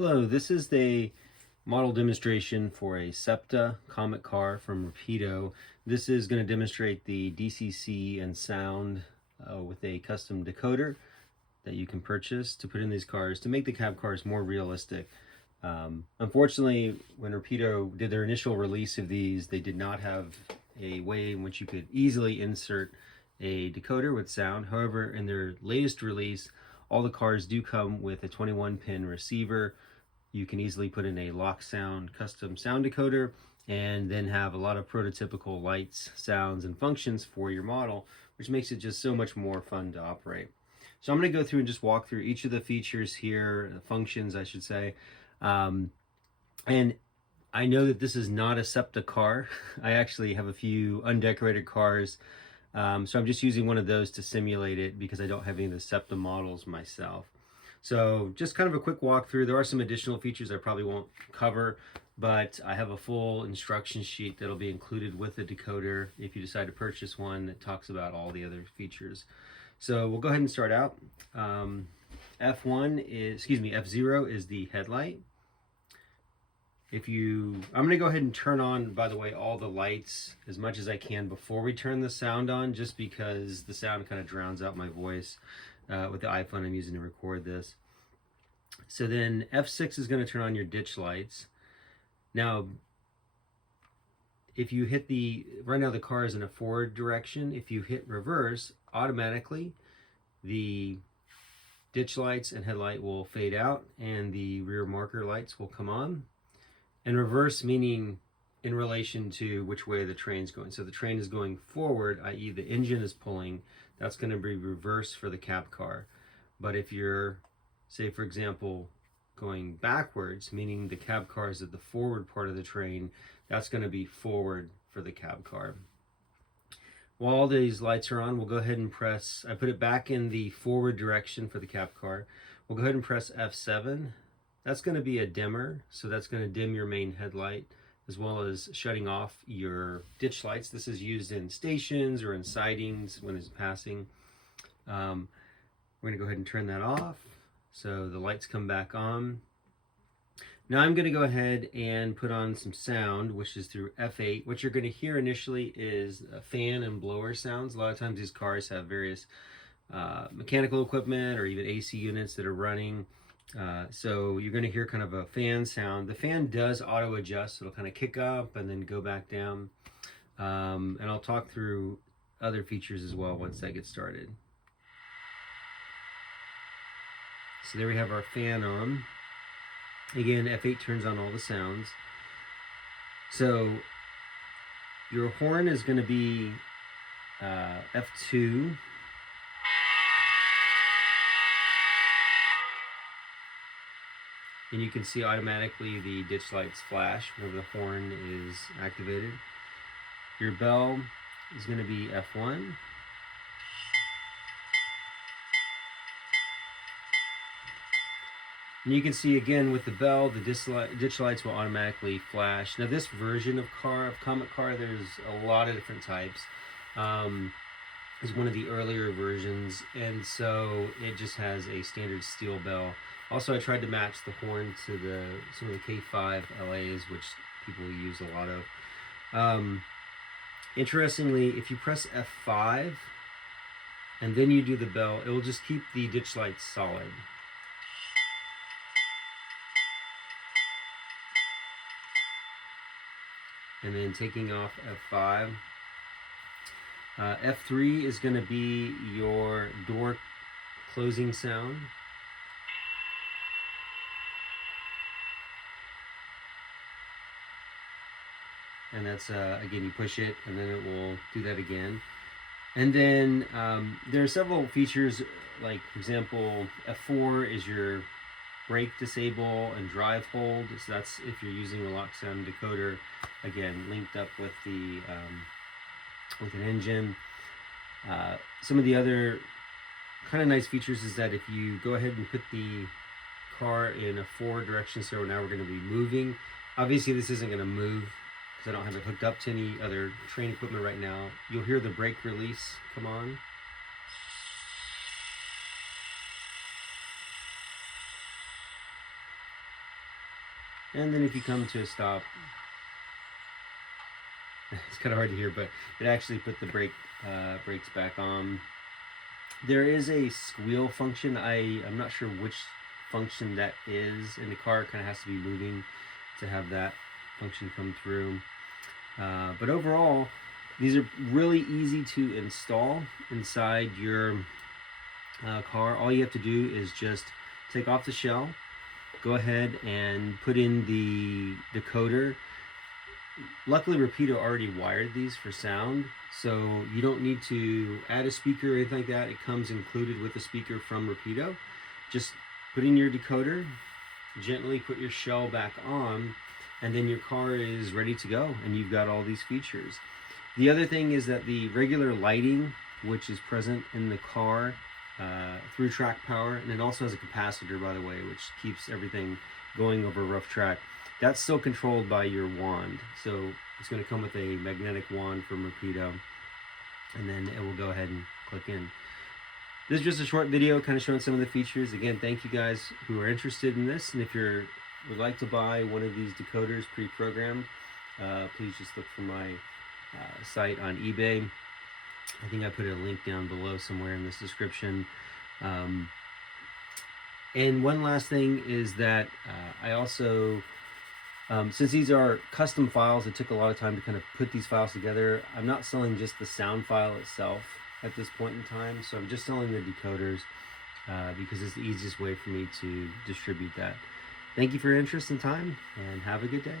Hello, this is the model demonstration for a Septa Comet car from Rapido. This is going to demonstrate the DCC and sound with a custom decoder that you can purchase to put in these cars to make the cab cars more realistic. Unfortunately, when Rapido did their initial release of these, they did not have a way in which you could easily insert a decoder with sound. However, in their latest release, all the cars do come with a 21-pin receiver. You can easily put in a Loksound custom sound decoder and then have a lot of prototypical lights, sounds, and functions for your model, which makes it just so much more fun to operate. So I'm going to go through and just walk through each of the features here, functions I should say. And I know that this is not a Septa car. I actually have a few undecorated cars, so I'm just using one of those to simulate it because I don't have any of the Septa models myself. So just kind of a quick walkthrough. There are some additional features I probably won't cover, but I have a full instruction sheet that'll be included with the decoder if you decide to purchase one that talks about all the other features. So we'll go ahead and start out. F0 is the headlight. I'm going to go ahead and turn on, by the way, all the lights as much as I can before we turn the sound on, just because the sound kind of drowns out my voice with the iPhone I'm using to record this. So then F6 is going to turn on your ditch lights. Now, if you hit right now the car is in a forward direction. If you hit reverse, automatically the ditch lights and headlight will fade out and the rear marker lights will come on. And reverse meaning in relation to which way the train's going. So the train is going forward, i.e. the engine is pulling, that's going to be reverse for the cab car. But if you're, say for example, going backwards, meaning the cab car is at the forward part of the train, that's going to be forward for the cab car. While all these lights are on, we'll go ahead and press, I put it back in the forward direction for the cab car. We'll go ahead and press F7. That's going to be a dimmer, so that's going to dim your main headlight, as well as shutting off your ditch lights. This is used in stations or in sidings when there's passing. We're going to go ahead and turn that off, so the lights come back on. Now I'm going to go ahead and put on some sound, which is through F8. What you're going to hear initially is fan and blower sounds. A lot of times these cars have various mechanical equipment or even AC units that are running. So you're going to hear kind of a fan sound. The fan does auto adjust, so it'll kind of kick up and then go back down. And I'll talk through other features as well once that gets started. So there we have our fan on. Again, F8 turns on all the sounds. So your horn is going to be F2. And you can see automatically the ditch lights flash whenever the horn is activated. Your bell is going to be F1. And you can see again with the bell, the ditch lights will automatically flash. Now this version of Comet car, there's a lot of different types. It's one of the earlier versions, and so it just has a standard steel bell. Also, I tried to match the horn to some of the K5 LAs, which people use a lot of. Interestingly, if you press F5 and then you do the bell, it will just keep the ditch lights solid. And then taking off F5. F3 is going to be your door closing sound. And that's, again, you push it and then it will do that again. And then there are several features, like for example, F4 is your brake disable and drive hold. So that's if you're using a Loksound decoder, again, linked up with with an engine. Some of the other kind of nice features is that if you go ahead and put the car in a forward direction, so now we're going to be moving. Obviously this isn't going to move because I don't have it hooked up to any other train equipment right now. You'll hear the brake release come on. And then if you come to a stop, it's kind of hard to hear, but it actually put the brakes back on. There is a squeal function. I'm not sure which function that is, and the car kind of has to be moving to have that function come through. But overall, these are really easy to install inside your car. All you have to do is just take off the shell, go ahead and put in the decoder. Luckily, Rapido already wired these for sound, so you don't need to add a speaker or anything like that. It comes included with the speaker from Rapido. Just put in your decoder, gently put your shell back on, and then your car is ready to go, and you've got all these features. The other thing is that the regular lighting, which is present in the car through track power, and it also has a capacitor, by the way, which keeps everything going over rough track. That's still controlled by your wand. So it's going to come with a magnetic wand from Rapido, and then it will go ahead and click in. This is just a short video kind of showing some of the features. Again, thank you guys who are interested in this, and if you would like to buy one of these decoders pre-programmed, please just look for my site on eBay. I think I put a link down below somewhere in this description. And one last thing is that I also, since these are custom files, it took a lot of time to kind of put these files together. I'm not selling just the sound file itself at this point in time, so I'm just selling the decoders because it's the easiest way for me to distribute that. Thank you for your interest and time, and have a good day.